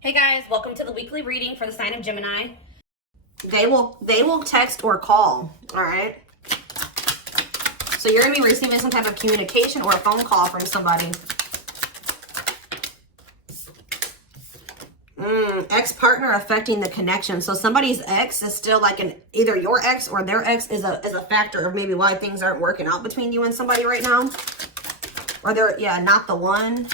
Hey guys, welcome to the weekly reading for the sign of Gemini. They will text or call, all right? So you're going to be receiving some type of communication or a phone call from somebody. Ex-partner affecting the connection. So somebody's ex is still like either your ex or their ex is a factor of maybe why things aren't working out between you and somebody right now. Or they're, yeah, not the one.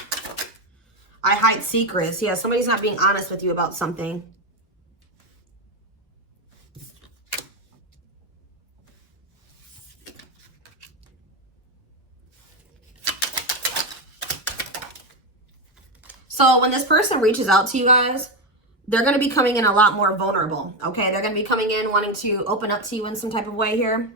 I hide secrets. Yeah, somebody's not being honest with you about something. So when this person reaches out to you guys, they're going to be coming in a lot more vulnerable, okay? They're going to be coming in wanting to open up to you in some type of way here.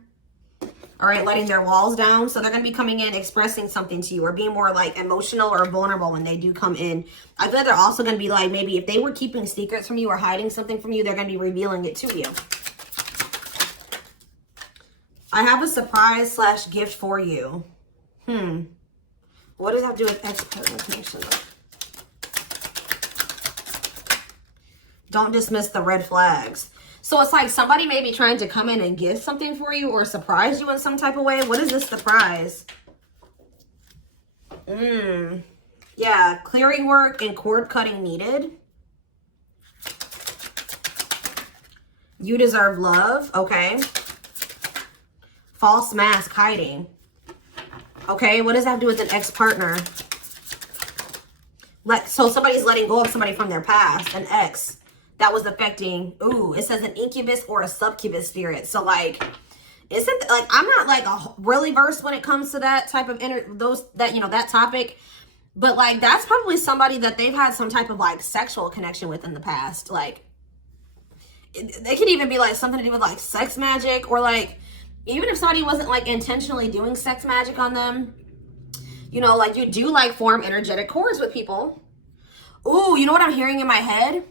All right, letting their walls down. So they're going to be coming in, expressing something to you or being more like emotional or vulnerable when they do come in. I feel like they're also going to be like, maybe if they were keeping secrets from you or hiding something from you, they're going to be revealing it to you. I have a surprise / gift for you. What does that have to do with ex-partner connection? Don't dismiss the red flags. So it's like somebody may be trying to come in and give something for you or surprise you in some type of way. What is this surprise? Yeah, clearing work and cord cutting needed. You deserve love. Okay. False mask hiding. Okay, what does that have to do with an ex-partner? So somebody's letting go of somebody from their past, an ex. That was affecting, it says an incubus or a succubus spirit. So like, isn't like, I'm not like really versed when it comes to that type of that topic, but like, that's probably somebody that they've had some type of like sexual connection with in the past. Like they could even be like something to do with like sex magic, or like, even if somebody wasn't like intentionally doing sex magic on them, you know, like you do like form energetic cords with people. Ooh, you know what I'm hearing in my head?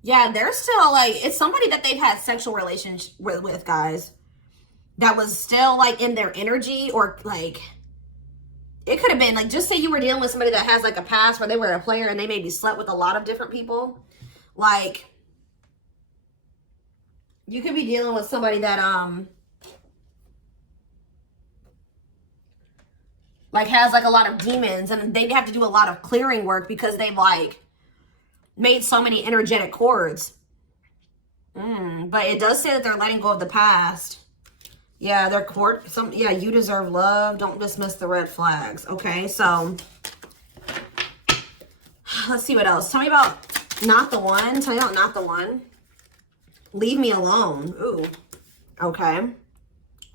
Yeah, they're still like, it's somebody that they've had sexual relations with, guys. That was still like in their energy, or like, it could have been like, just say you were dealing with somebody that has like a past where they were a player and they maybe slept with a lot of different people. Like, you could be dealing with somebody that, like has like a lot of demons, and they'd have to do a lot of clearing work because they've like made so many energetic cords. But it does say that they're letting go of the past. Yeah, they're yeah, you deserve love. Don't dismiss the red flags. Okay, so let's see what else. Tell me about not the one. Tell me about not the one. Leave me alone. Ooh. Okay.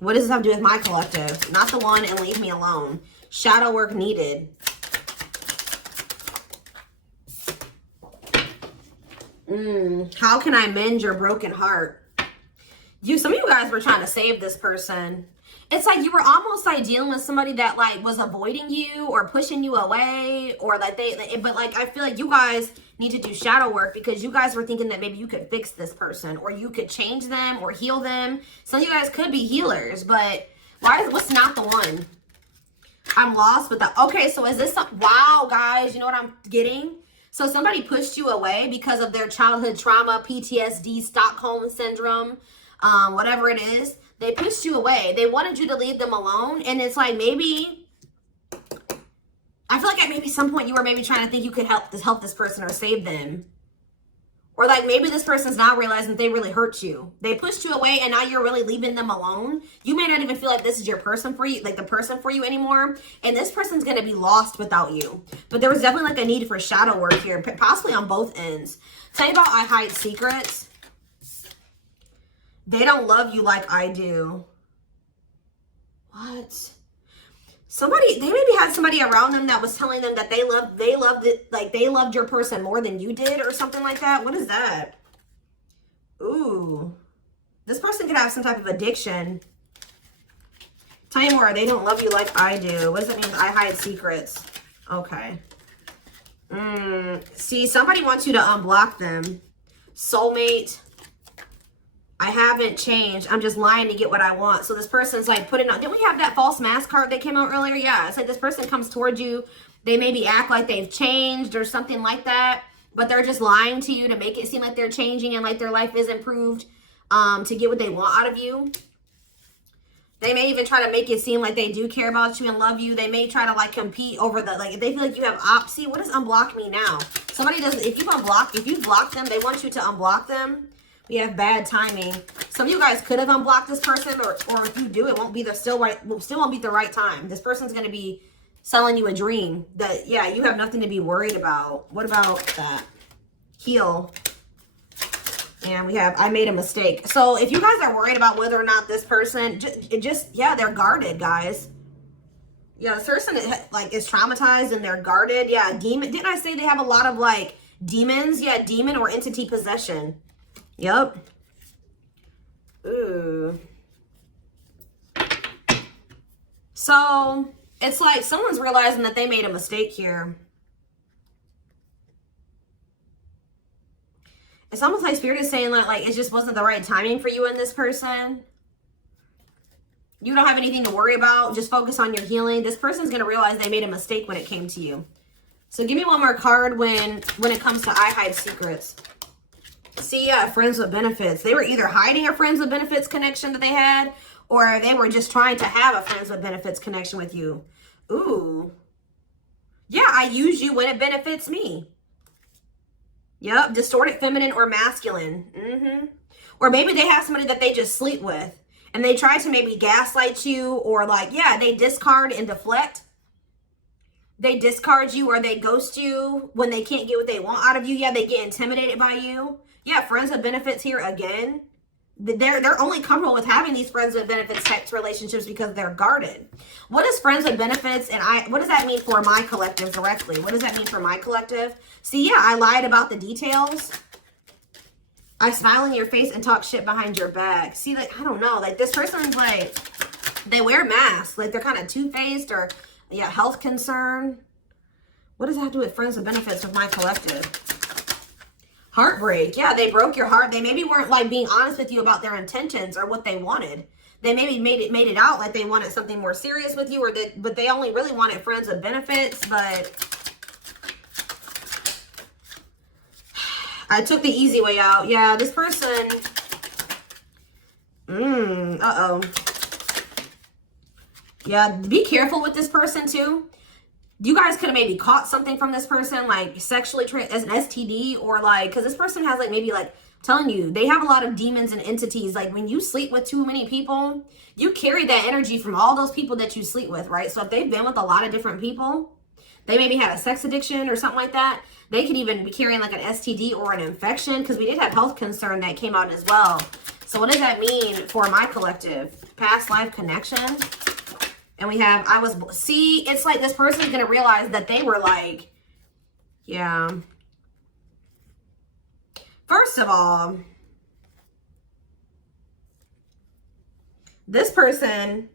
What does this have to do with my collective? Not the one and leave me alone. Shadow work needed. How can I mend your broken heart? Some of you guys were trying to save this person. It's like you were almost like dealing with somebody that like was avoiding you or pushing you away, or like but like I feel like you guys need to do shadow work because you guys were thinking that maybe you could fix this person or you could change them or heal them. Some of you guys could be healers, but what's not the one? I'm lost with that. Okay, so is this wow, guys, you know what I'm getting? So somebody pushed you away because of their childhood trauma, PTSD, Stockholm syndrome, whatever it is. They pushed you away. They wanted you to leave them alone. And it's like, maybe, I feel like at maybe some point you were maybe trying to think you could help this person or save them. Or like maybe this person's now realizing that they really hurt you. They pushed you away and now you're really leaving them alone. You may not even feel like this is your person for you, like the person for you anymore. And this person's going to be lost without you. But there was definitely like a need for shadow work here, possibly on both ends. Tell you about I hide secrets. They don't love you like I do. What? They maybe had somebody around them that was telling them that they loved your person more than you did or something like that. What is that? Ooh. This person could have some type of addiction. Tell me more. They don't love you like I do. What does it mean? I hide secrets. Okay. See, somebody wants you to unblock them. Soulmate. I haven't changed. I'm just lying to get what I want. So this person's like putting on. Didn't we have that false mask card that came out earlier? Yeah. It's like this person comes towards you. They maybe act like they've changed or something like that. but they're just lying to you to make it seem like they're changing and like their life is improved, to get what they want out of you. They may even try to make it seem like they do care about you and love you. They may try to like compete over the, like, if they feel like you have see, what does unblock me now? Somebody doesn't, if you block them, they want you to unblock them. We have bad timing. Some of you guys could have unblocked this person, or if you do, it won't be the still won't be the right time. This person's going to be selling you a dream that, yeah, you have nothing to be worried about. What about that? Heal. And we have, I made a mistake. So if you guys are worried about whether or not this person, yeah, they're guarded, guys. Yeah, this person like is traumatized and they're guarded. Yeah, demon. Didn't I say they have a lot of like demons? Yeah, demon or entity possession. Yep. Ooh. So it's like someone's realizing that they made a mistake here. It's almost like Spirit is saying like it just wasn't the right timing for you and this person. You don't have anything to worry about. Just focus on your healing. This person's going to realize they made a mistake when it came to you. So give me one more card when it comes to I hide secrets. See, yeah, friends with benefits. They were either hiding a friends with benefits connection that they had, or they were just trying to have a friends with benefits connection with you. Ooh. Yeah, I use you when it benefits me. Yep, distorted feminine or masculine. Or maybe they have somebody that they just sleep with and they try to maybe gaslight you, or like, yeah, they discard and deflect. They discard you or they ghost you when they can't get what they want out of you. Yeah, they get intimidated by you. Yeah, friends with benefits here again. They're only comfortable with having these friends with benefits types relationships because they're guarded. What is friends with benefits, and what does that mean for my collective directly? What does that mean for my collective? See, yeah, I lied about the details. I smile in your face and talk shit behind your back. See, like, I don't know, like this person's like, they wear masks, like they're kind of two-faced, or yeah, health concern. What does that have to do with friends with benefits with my collective? Heartbreak. Yeah, they broke your heart. They maybe weren't like being honest with you about their intentions or what they wanted. They maybe made it out like they wanted something more serious with you, or but they only really wanted friends with benefits. But I took the easy way out. Yeah, this person. Uh-oh. Yeah, be careful with this person too. You guys could have maybe caught something from this person, like sexually as an STD, or like, because this person has like maybe like telling you they have a lot of demons and entities. Like when you sleep with too many people, you carry that energy from all those people that you sleep with, right? So if they've been with a lot of different people, they maybe had a sex addiction or something like that. They could even be carrying like an STD or an infection, because we did have health concern that came out as well. So what does that mean for my collective? Past life connection. And we have, see, it's like this person's going to realize that they were like, yeah. First of all, this person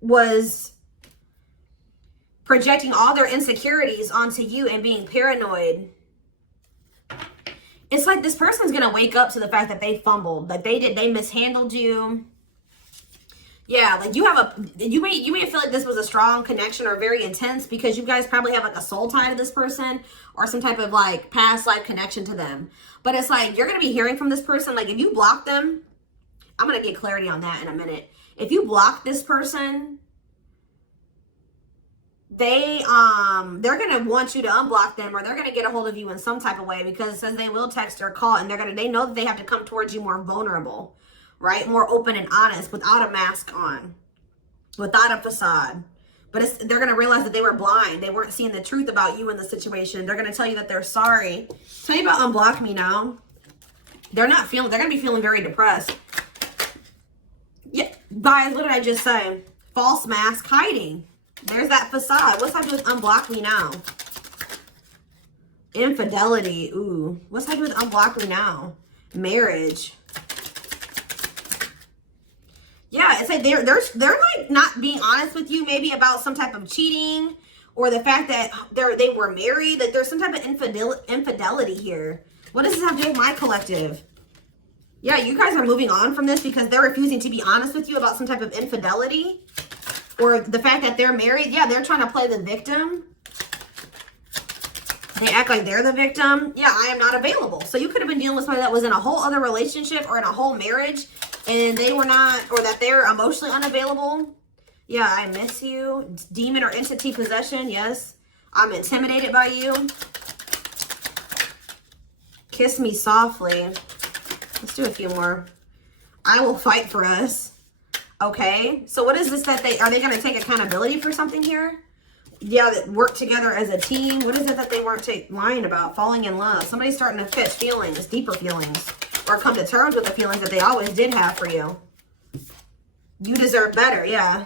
was projecting all their insecurities onto you and being paranoid. It's like this person's going to wake up to the fact that they fumbled, that they mishandled you. Yeah, like you may feel like this was a strong connection or very intense because you guys probably have like a soul tie to this person or some type of like past life connection to them. But it's like you're going to be hearing from this person. Like if you block them, I'm going to get clarity on that in a minute. If you block this person, they're going to want you to unblock them, or they're going to get a hold of you in some type of way, because it says they will text or call, and they know that they have to come towards you more vulnerable. Right? More open and honest, without a mask on, without a facade. But they're going to realize that they were blind. They weren't seeing the truth about you in the situation. They're going to tell you that they're sorry. Tell you about unblock me now. They're going to be feeling very depressed. Yeah, guys, what did I just say? False mask hiding. There's that facade. What's happening with unblock me now? Infidelity. Ooh. What's happening with unblock me now? Marriage. Yeah, it's like they're like not being honest with you, maybe about some type of cheating, or the fact that they were married. That there's some type of infidelity here. What does this have to do with my collective? Yeah, you guys are moving on from this because they're refusing to be honest with you about some type of infidelity, or the fact that they're married. Yeah, they're trying to play the victim. They act like they're the victim. Yeah, I am not available. So you could have been dealing with somebody that was in a whole other relationship or in a whole marriage and they were not, or that they're emotionally unavailable. Yeah, I miss you. Demon or entity possession. Yes. I'm intimidated by you. Kiss me softly. Let's do a few more. I will fight for us. Okay. So what is this that are they going to take accountability for something here? Yeah, that work together as a team. What is it that they weren't lying about? Falling in love. Somebody's starting to catch feelings, deeper feelings, or come to terms with the feelings that they always did have for you. You deserve better. Yeah.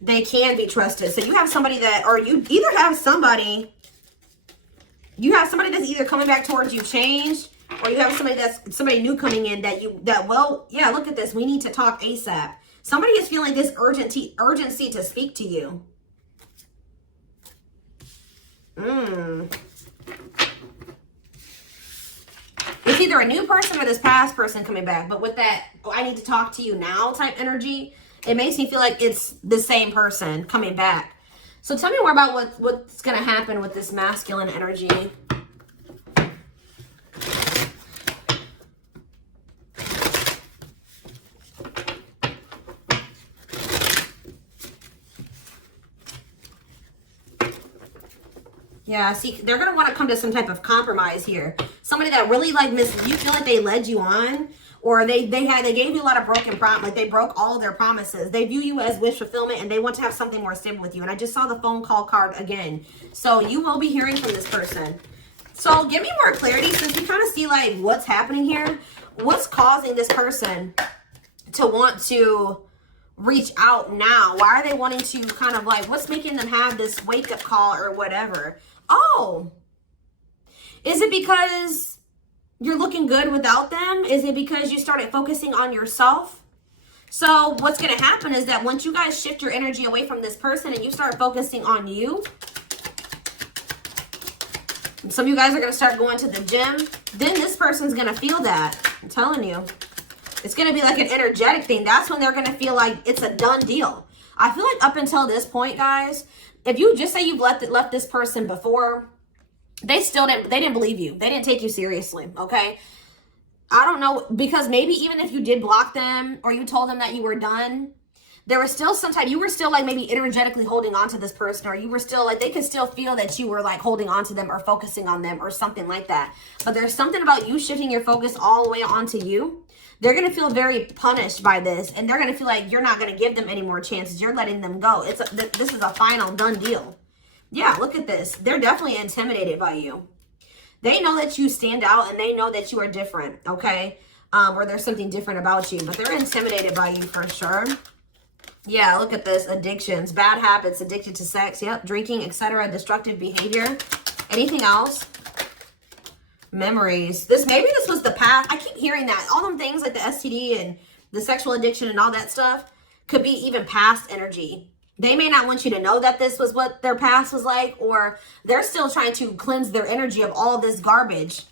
They can be trusted. So you have somebody that, or you either have somebody, that's either coming back towards you changed, or you have somebody new coming in well, yeah, look at this. We need to talk ASAP. Somebody is feeling this urgency to speak to you. It's either a new person or this past person coming back. But with that, I need to talk to you now type energy, it makes me feel like it's the same person coming back. So tell me more about what's going to happen with this masculine energy. Yeah, see, they're going to want to come to some type of compromise here. Somebody that really you feel like they led you on, or they gave you a lot of broken promises, like they broke all of their promises. They view you as wish fulfillment and they want to have something more stable with you. And I just saw the phone call card again. So you will be hearing from this person. So give me more clarity since we kind of see like what's happening here. What's causing this person to want to reach out now? Why are they wanting to kind of like, what's making them have this wake up call or whatever? Oh, is it because you're looking good without them? Is it because you started focusing on yourself? So what's going to happen is that once you guys shift your energy away from this person and you start focusing on you, some of you guys are going to start going to the gym. Then this person's going to feel that. I'm telling you. It's going to be like an energetic thing. That's when they're going to feel like it's a done deal. I feel like up until this point, guys, if you just say you've left this person before, they didn't believe you. They didn't take you seriously, okay? I don't know, because maybe even if you did block them or you told them that you were done, there was still you were still like maybe energetically holding on to this person, or you were still like, they could still feel that you were like holding on to them or focusing on them or something like that. But there's something about you shifting your focus all the way onto you. They're going to feel very punished by this, and they're going to feel like you're not going to give them any more chances. You're letting them go. This is a final done deal. Yeah, look at this. They're definitely intimidated by you. They know that you stand out, and they know that you are different, okay? Or there's something different about you, but they're intimidated by you for sure. Yeah, look at this. Addictions, bad habits, addicted to sex, yep, drinking, etc., destructive behavior. Anything else? Memories. Maybe this was the past. I keep hearing that. All them things like the STD and the sexual addiction and all that stuff could be even past energy. They may not want you to know that this was what their past was like, or they're still trying to cleanse their energy of all this garbage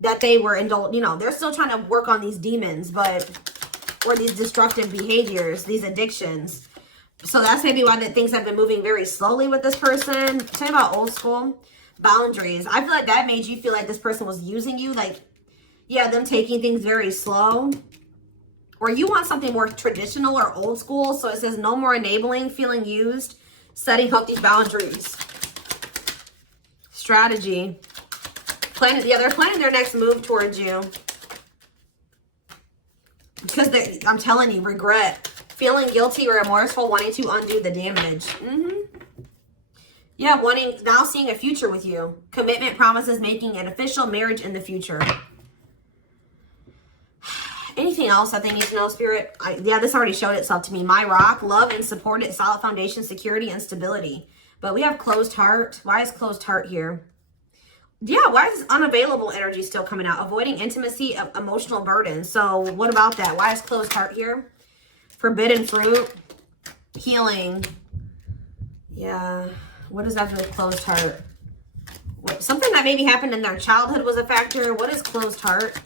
that they were indulged. You know, they're still trying to work on these demons, or these destructive behaviors, these addictions. So that's maybe why things have been moving very slowly with this person. Tell me about old school. Boundaries. I feel like that made you feel like this person was using you. Like, yeah, them taking things very slow. Or you want something more traditional or old school. So it says no more enabling, feeling used, setting up these boundaries. Strategy. They're planning their next move towards you. Because I'm telling you, regret. Feeling guilty or remorseful, wanting to undo the damage. Yeah, now seeing a future with you. Commitment, promises, making an official marriage in the future. Anything else that they need to know, Spirit? Yeah, this already showed itself to me. My rock, love and support it, solid foundation, security, and stability. But we have closed heart. Why is closed heart here? Yeah, why is this unavailable energy still coming out? Avoiding intimacy, emotional burden. So what about that? Why is closed heart here? Forbidden fruit, healing. Yeah. What does that do with closed heart? Something that maybe happened in their childhood was a factor. What is closed heart?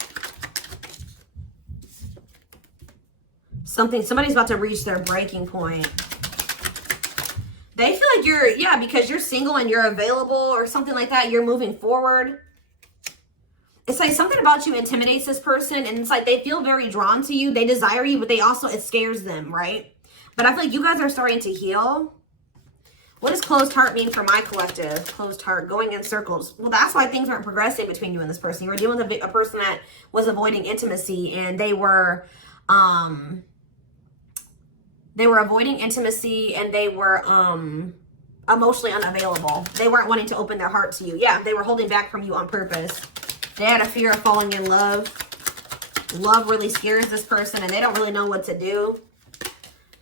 Somebody's about to reach their breaking point. They feel like you're, yeah, because you're single and you're available or something like that. You're moving forward. It's like something about you intimidates this person, and it's like they feel very drawn to you. They desire you, but they also, it scares them, right? But I feel like you guys are starting to heal. What does closed heart mean for my collective? Closed heart, going in circles. Well, that's why things aren't progressing between you and this person. You were dealing with a person that was avoiding intimacy, and they were avoiding intimacy, and they were emotionally unavailable. They weren't wanting to open their heart to you. Yeah, they were holding back from you on purpose. They had a fear of falling in love. Love really scares this person, and they don't really know what to do.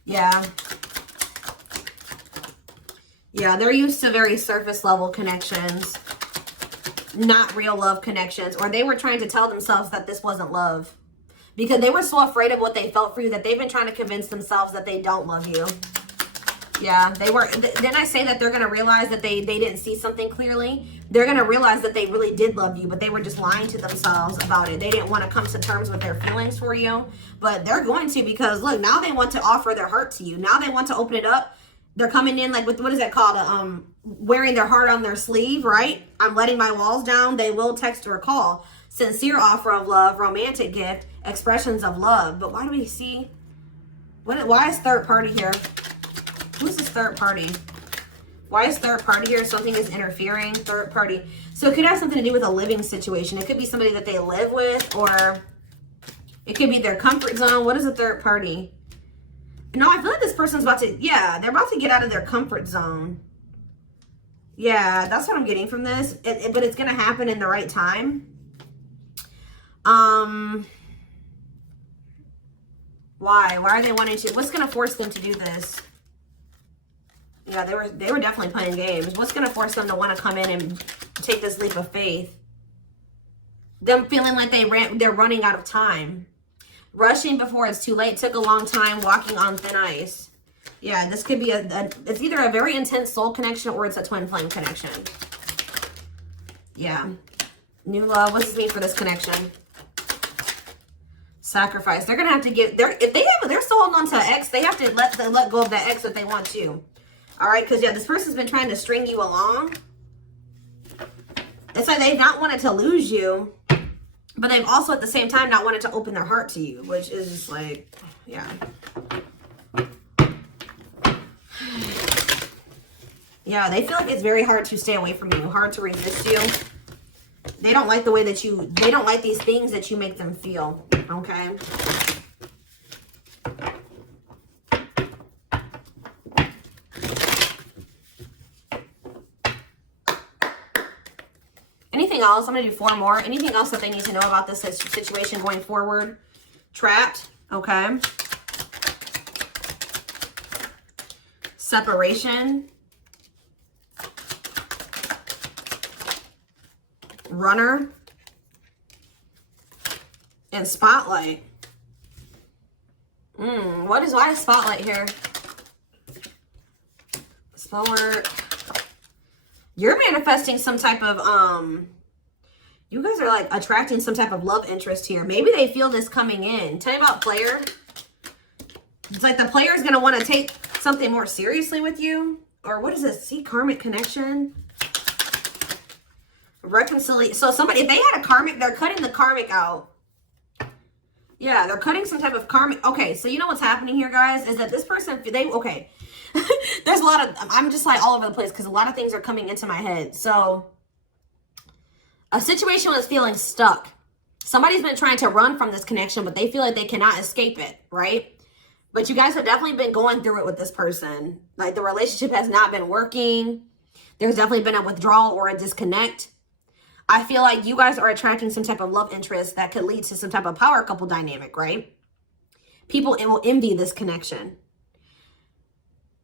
Yeah. Yeah, they're used to very surface level connections, not real love connections. Or they were trying to tell themselves that this wasn't love, because they were so afraid of what they felt for you that they've been trying to convince themselves that they don't love you. Yeah, they were. Then I say that they're going to realize that they didn't see something clearly. They're going to realize that they really did love you, but they were just lying to themselves about it. They didn't want to come to terms with their feelings for you, but they're going to, because look, now they want to offer their heart to you. Now they want to open it up. They're coming in like with, what is that called? Wearing their heart on their sleeve, right? I'm letting my walls down. They will text or call. Sincere offer of love, romantic gift, expressions of love. But why do we see, why is third party here? Who's this third party? Why is third party here? Something is interfering. Third party. So it could have something to do with a living situation. It could be somebody that they live with, or it could be their comfort zone. What is a third party? No, I feel like this person's about to, yeah, they're about to get out of their comfort zone. Yeah, that's what I'm getting from this. But it's going to happen in the right time. Why? Why are they wanting to? What's going to force them to do this? Yeah, they were definitely playing games. What's going to force them to want to come in and take this leap of faith? Them feeling like they're running out of time. Rushing before it's too late. Took a long time. Walking on thin ice. Yeah, this could be it's either a very intense soul connection or it's a twin flame connection. Yeah. New love. What does this mean for this connection? Sacrifice. They're going to have to give, if they're still holding on to an ex, they have to let go of that ex if they want to. All right, because, yeah, this person's been trying to string you along. It's like they've not wanted to lose you, but they've also, at the same time, not wanted to open their heart to you, which is just like, yeah. Yeah, they feel like it's very hard to stay away from you, hard to resist you. They don't like the way that they don't like these things that you make them feel, okay? Anything else? I'm going to do 4 more. Anything else that they need to know about this situation going forward? Trapped. Okay. Separation. Runner. And spotlight. Why is spotlight here? Spell work. You're manifesting some type of, you guys are like attracting some type of love interest here. Maybe they feel this coming in. Tell me about player. It's like the player is going to want to take something more seriously with you. Or what is this? See, karmic connection. Reconciliation. So somebody, if they had a karmic, they're cutting the karmic out. Yeah, they're cutting some type of karmic. Okay, so you know what's happening here, guys, is that this person, okay. There's a lot of, I'm just like all over the place because a lot of things are coming into my head. So a situation was feeling stuck. Somebody's been trying to run from this connection, but they feel like they cannot escape it, right? But you guys have definitely been going through it with this person. Like the relationship has not been working. There's definitely been a withdrawal or a disconnect. I feel like you guys are attracting some type of love interest that could lead to some type of power couple dynamic, right? People will envy this connection.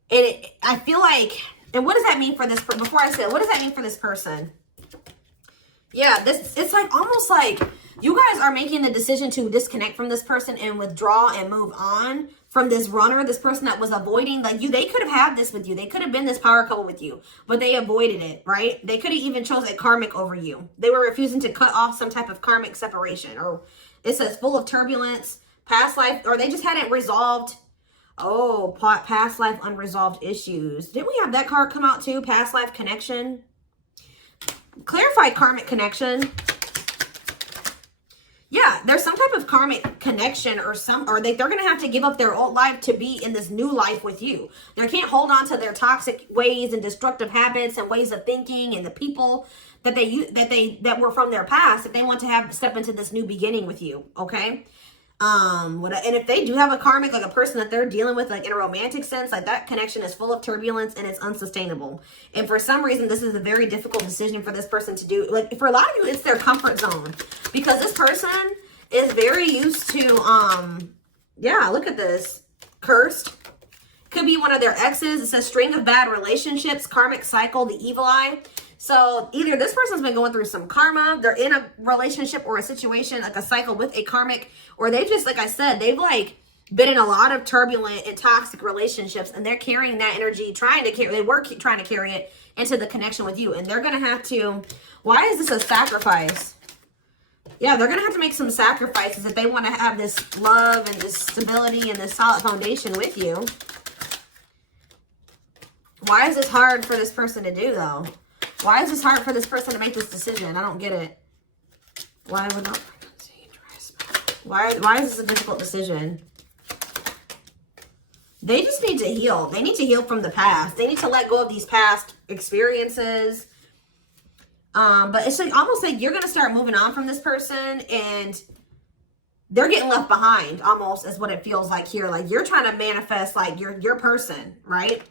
And I feel like, and what does that mean for this, before I say it, what does that mean for this person? Yeah, it's like almost like you guys are making the decision to disconnect from this person and withdraw and move on from this runner, this person that was avoiding, like they could have had this with you. They could have been this power couple with you, but they avoided it, right? They could have even chose a karmic over you. They were refusing to cut off some type of karmic separation, or it says full of turbulence, past life, or they just hadn't resolved Oh, past life unresolved issues. Didn't we have that card come out too? Past life connection. Clarify karmic connection. Yeah, there's some type of karmic connection or they're going to have to give up their old life to be in this new life with you. They can't hold on to their toxic ways and destructive habits and ways of thinking and the people that were from their past if they want to step into this new beginning with you, okay? And if they do have a karmic, like a person that they're dealing with, like in a romantic sense, like that connection is full of turbulence and it's unsustainable. And for some reason, this is a very difficult decision for this person to do. Like for a lot of you, it's their comfort zone because this person is very used to, yeah, look at this. Cursed. Could be one of their exes. It says string of bad relationships, karmic cycle, the evil eye. So either this person's been going through some karma, they're in a relationship or a situation, like a cycle with a karmic, or they just, like I said, they've like been in a lot of turbulent and toxic relationships and they're carrying that energy, trying to carry it into the connection with you. And they're going to have to, why is this a sacrifice? Yeah, they're going to have to make some sacrifices if they want to have this love and this stability and this solid foundation with you. Why is this hard for this person to do though? Why is this hard for this person to make this decision? I don't get it. Why would not? Why is this a difficult decision? They just need to heal. They need to heal from the past. They need to let go of these past experiences. But it's like almost like you're gonna start moving on from this person and they're getting left behind almost is what it feels like here. Like you're trying to manifest like your person, right?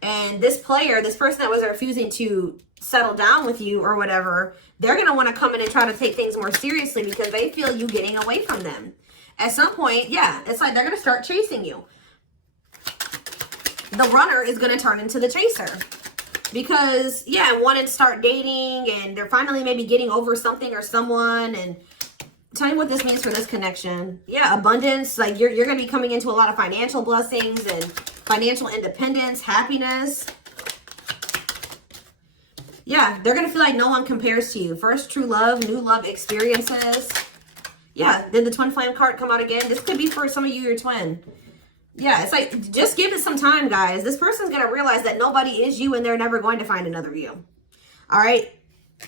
And this person that was refusing to settle down with you or whatever, they're going to want to come in and try to take things more seriously because they feel you getting away from them. At some point, yeah, it's like they're going to start chasing you. The runner is going to turn into the chaser because, yeah, want to start dating and they're finally maybe getting over something or someone. And tell me what this means for this connection. Yeah, abundance. Like you're going to be coming into a lot of financial blessings and financial independence, happiness. Yeah, they're going to feel like no one compares to you. First true love, new love experiences. Yeah, did the twin flame card come out again? This could be for some of you, your twin. Yeah, it's like, just give it some time, guys. This person's going to realize that nobody is you and they're never going to find another you. All right?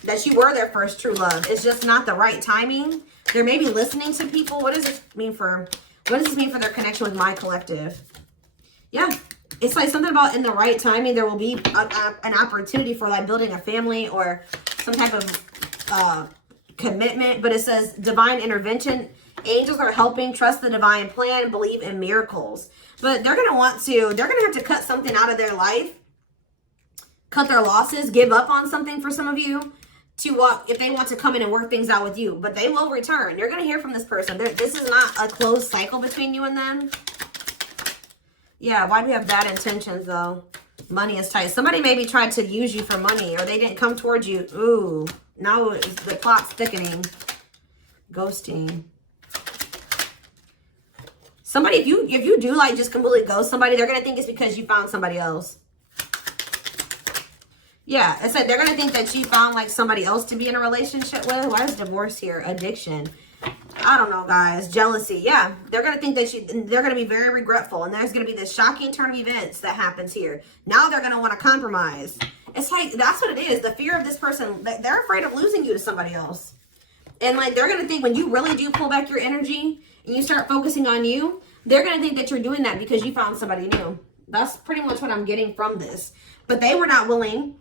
That you were their first true love. It's just not the right timing. They're maybe listening to people. What does this mean for their connection with my collective? Yeah. It's like something about in the right timing, there will be an opportunity for like building a family or some type of commitment. But it says divine intervention. Angels are helping. Trust the divine plan. Believe in miracles. But they're going to have to cut something out of their life. Cut their losses. Give up on something for some of you. If they want to come in and work things out with you. But they will return. You're going to hear from this person. This is not a closed cycle between you and them. Yeah, why do we have bad intentions, though? Money is tight. Somebody maybe tried to use you for money, or they didn't come towards you. Ooh, now the plot's thickening. Ghosting. Somebody, if you do, like, just completely ghost somebody, they're going to think it's because you found somebody else. Yeah, it's like they're going to think that you found, like, somebody else to be in a relationship with. Why is divorce here? Addiction. I don't know, guys. Jealousy. Yeah, they're going to think that they're going to be very regretful. And there's going to be this shocking turn of events that happens here. Now they're going to want to compromise. It's like, that's what it is. The fear of this person, they're afraid of losing you to somebody else. And like, they're going to think when you really do pull back your energy and you start focusing on you, they're going to think that you're doing that because you found somebody new. That's pretty much what I'm getting from this. But they were not willing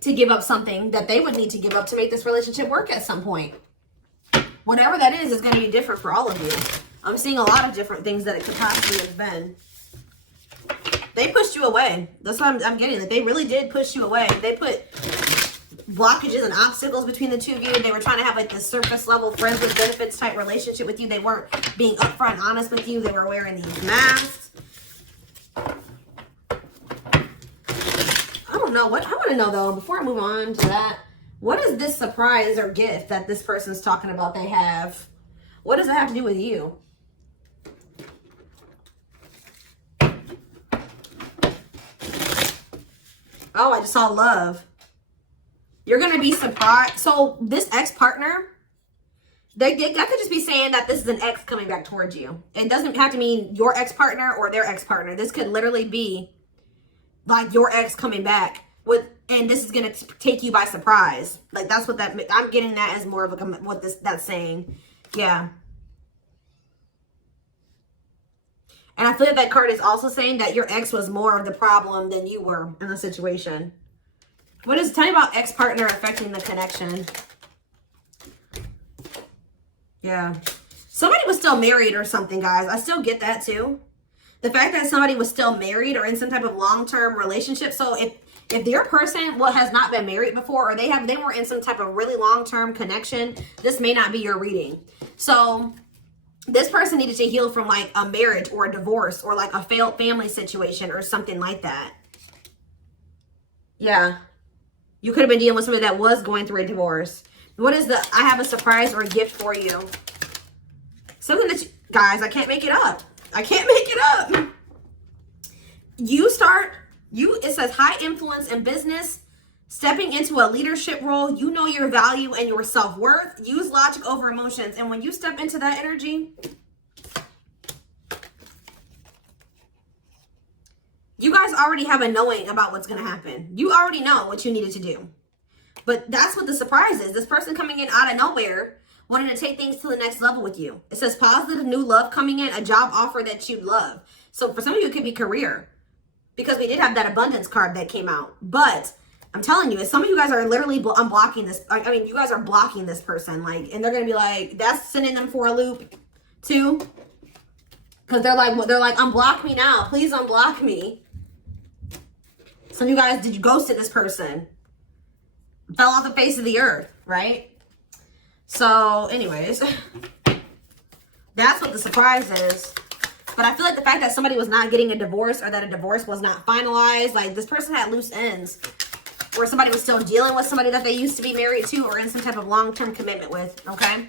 to give up something that they would need to give up to make this relationship work at some point. Whatever that is going to be different for all of you. I'm seeing a lot of different things that it could possibly have been. They pushed you away. That's what I'm getting. That they really did push you away. They put blockages and obstacles between the two of you. They were trying to have like this surface level friends with benefits type relationship with you. They weren't being upfront and honest with you. They were wearing these masks. I don't know. What I want to know though, before I move on to that, what is this surprise or gift that this person's talking about they have? What does it have to do with you? Oh, I just saw love. You're going to be surprised. So this ex-partner That could just be saying that this is an ex coming back towards you. It doesn't have to mean your ex-partner or their ex-partner. This could literally be like your ex coming back with, and this is going to take you by surprise. Like that's what that, I'm getting that as more of a, what that's saying. Yeah. And I feel like that card is also saying that your ex was more of the problem than you were in the situation. What is, tell me about ex-partner affecting the connection. Yeah. Somebody was still married or something, guys. I still get that too. The fact that somebody was still married or in some type of long-term relationship. So if your person has not been married before, or they were in some type of really long-term connection, this may not be your reading. So this person needed to heal from like a marriage or a divorce or like a failed family situation or something like that. Yeah. You could have been dealing with somebody that was going through a divorce. What is the, I have a surprise or a gift for you. Something that you, guys, I can't make it up. I can't make it up. It says high influence in business, stepping into a leadership role. You know your value and your self-worth. Use logic over emotions. And when you step into that energy, you guys already have a knowing about what's going to happen. You already know what you needed to do. But that's what the surprise is. This person coming in out of nowhere, wanting to take things to the next level with you. It says positive new love coming in, a job offer that you love. So for some of you, it could be career. Because we did have that abundance card that came out. But I'm telling you, some of you guys are literally unblocking this. I mean, you guys are blocking this person. Like, and they're going to be like, that's sending them for a loop too. Because they're like, unblock me now. Please unblock me. Some of you guys, did you ghosted this person? Fell off the face of the earth, right? So, anyways, that's what the surprise is. But I feel like the fact that somebody was not getting a divorce or that a divorce was not finalized, like this person had loose ends. Or somebody was still dealing with somebody that they used to be married to or in some type of long-term commitment with, okay?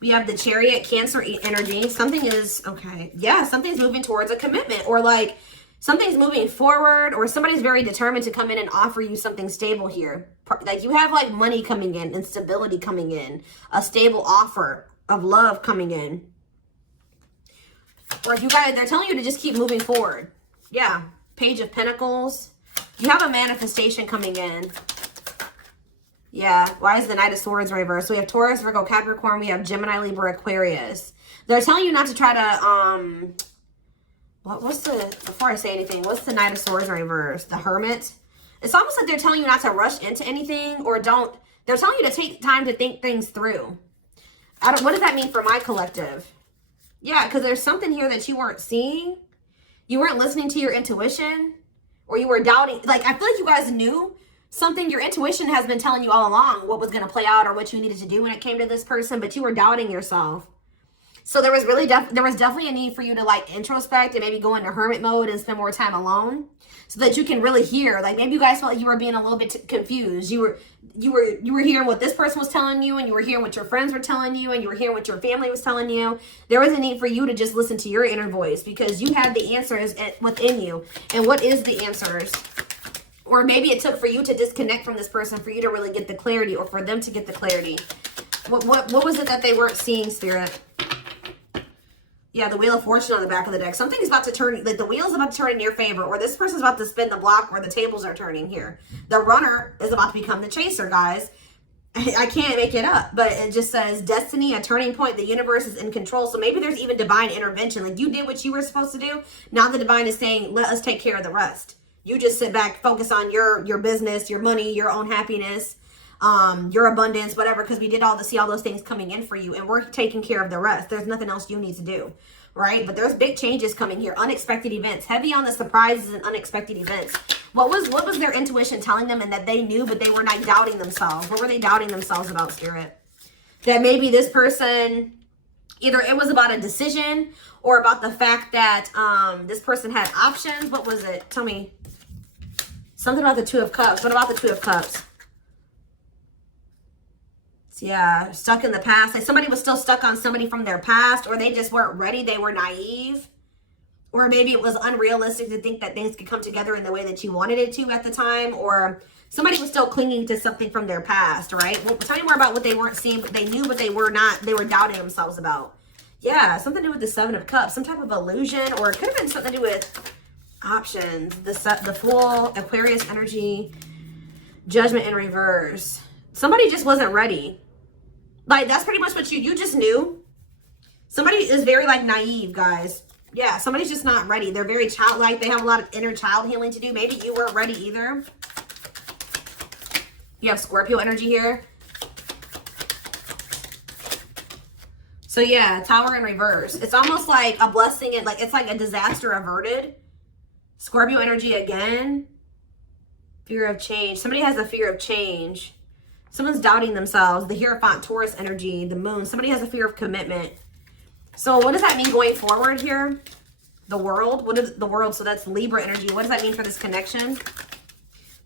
We have the Chariot, Cancer energy. Something is, okay, yeah, something's moving towards a commitment, or like something's moving forward, or somebody's very determined to come in and offer you something stable here. Like you have like money coming in and stability coming in, a stable offer of love coming in. Or if you guys, they're telling you to just keep moving forward. Yeah, Page of Pentacles. You have a manifestation coming in. Yeah, why is the Knight of Swords reversed? So we have Taurus, Virgo, Capricorn. We have Gemini, Libra, Aquarius. They're telling you not to try to, before I say anything, what's the Knight of Swords reversed? The Hermit. It's almost like they're telling you not to rush into anything, or they're telling you to take time to think things through. What does that mean for my collective? Yeah, because there's something here that you weren't seeing. You weren't listening to your intuition, or you were doubting. Like, I feel like you guys knew something. Your intuition has been telling you all along what was going to play out or what you needed to do when it came to this person, but you were doubting yourself. So there was definitely a need for you to like introspect and maybe go into hermit mode and spend more time alone, so that you can really hear. Like maybe you guys felt like you were being a little bit confused. You were hearing what this person was telling you, and you were hearing what your friends were telling you, and you were hearing what your family was telling you. There was a need for you to just listen to your inner voice, because you had the answers within you. And what is the answers? Or maybe it took for you to disconnect from this person for you to really get the clarity, or for them to get the clarity. What was it that they weren't seeing, Spirit? Yeah, the Wheel of Fortune on the back of the deck. Something's about to turn, like the wheel's about to turn in your favor, or this person's about to spin the block, or the tables are turning here. The runner is about to become the chaser, guys. I can't make it up, but it just says destiny, a turning point. The universe is in control. So maybe there's even divine intervention. Like you did what you were supposed to do. Now the divine is saying, let us take care of the rest. You just sit back, focus on your business, your money, your own happiness, your abundance, whatever, because we did see all those things coming in for you, and we're taking care of the rest. There's nothing else you need to do, right? But there's big changes coming here, unexpected events, heavy on the surprises and unexpected events. What was their intuition telling them, and that they knew, but they were not doubting themselves? What were they doubting themselves about, Spirit? That maybe this person, either it was about a decision or about the fact that this person had options. What was it? Tell me. Something about the Two of Cups. What about the Two of Cups? Yeah, stuck in the past. Like somebody was still stuck on somebody from their past, or they just weren't ready. They were naive, Or maybe it was unrealistic to think that things could come together in the way that you wanted it to at the time. Or somebody was still clinging to something from their past, right? Well, tell me more about what they weren't seeing, but they knew, but they were not. They were doubting themselves about. Yeah, something to do with the Seven of Cups. Some type of illusion. Or it could have been something to do with options. The Fool, Aquarius energy, Judgment in reverse. Somebody just wasn't ready. Like, that's pretty much what you just knew. Somebody is very, like, naive, guys. Yeah, somebody's just not ready. They're very childlike. They have a lot of inner child healing to do. Maybe you weren't ready either. You have Scorpio energy here. So, yeah, Tower in reverse. It's almost like a blessing. It's like a disaster averted. Scorpio energy again. Fear of change. Somebody has a fear of change. Someone's doubting themselves. The Hierophant, Taurus energy, the moon. Somebody has a fear of commitment. So what does that mean going forward here? The world. What is the world? So that's Libra energy. What does that mean for this connection?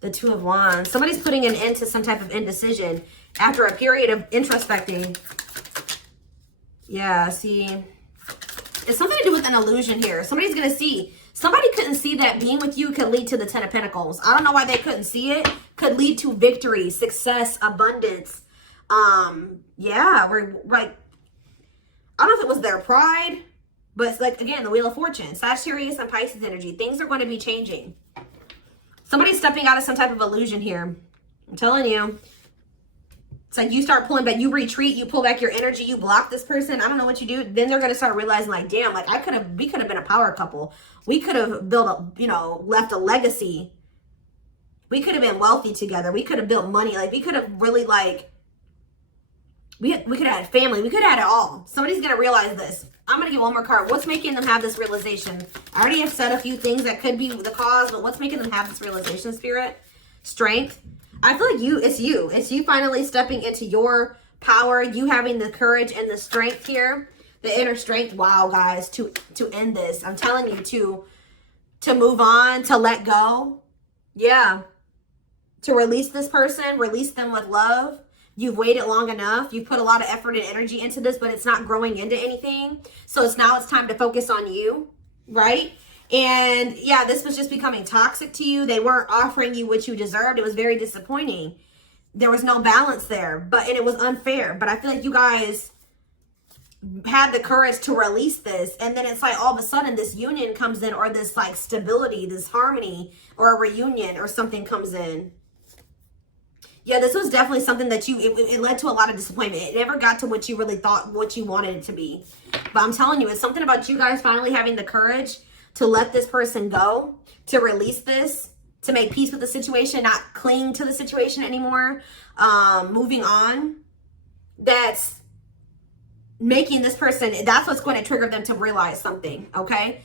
The Two of Wands. Somebody's putting an end to some type of indecision after a period of introspecting. Yeah, see. It's something to do with an illusion here. Somebody's going to see. Somebody couldn't see that being with you could lead to the Ten of Pentacles. I don't know why they couldn't see it. Could lead to victory, success, abundance. Yeah, we're like, I don't know if it was their pride, but it's like, again, the Wheel of Fortune. Sagittarius and Pisces energy. Things are going to be changing. Somebody's stepping out of some type of illusion here. I'm telling you. It's like you start pulling back. You retreat. You pull back your energy. You block this person. I don't know what you do. Then they're going to start realizing, like, damn, like, we could have been a power couple. We could have built left a legacy. We could have been wealthy together. We could have built money. Like, we could have really, like, we could have had family. We could have had it all. Somebody's going to realize this. I'm going to get one more card. What's making them have this realization? I already have said a few things that could be the cause, but what's making them have this realization, Spirit? Strength. I feel like it's you. It's you finally stepping into your power. You having the courage and the strength here. The inner strength. Wow, guys, to end this. I'm telling you to move on, to let go. Yeah. To release this person, release them with love. You've waited long enough. You've put a lot of effort and energy into this, but it's not growing into anything. So it's time to focus on you, right? And yeah, this was just becoming toxic to you. They weren't offering you what you deserved. It was very disappointing. There was no balance there, and it was unfair. But I feel like you guys had the courage to release this. And then it's like all of a sudden this union comes in, or this like stability, this harmony, or a reunion or something comes in. Yeah, this was definitely something that it led to a lot of disappointment. It never got to what you really thought, what you wanted it to be. But I'm telling you, it's something about you guys finally having the courage to let this person go, to release this, to make peace with the situation, not cling to the situation anymore, moving on. That's making this person, that's what's going to trigger them to realize something, okay?